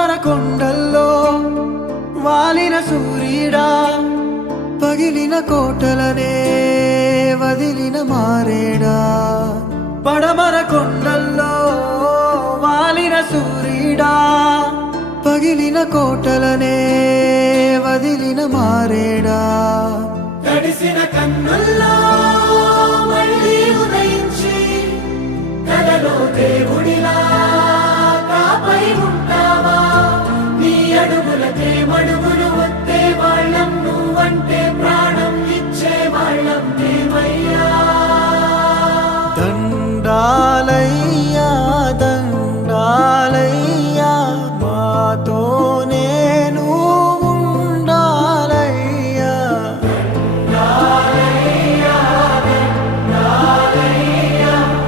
పడమర కొండల్లో వాలిన సూర్యుడా, పగిలిన కోటలనే వదిలిన మారేడా. పడమర కొండల్లో వాలిన సూర్యుడా, పగిలిన కోటలనే వదిలిన మారేడా. తడిసిన కన్నుల్లో మళ్ళీ ఉదయించి కలలో దేవుడిలా కాపై ఉంటావా. నీ అడుగులకే మడుగులు వస్తే వాళ్ళం, నువ్వంటే ప్రాణం ఇచ్చే వాళ్ళం మేమయ్యా. దండా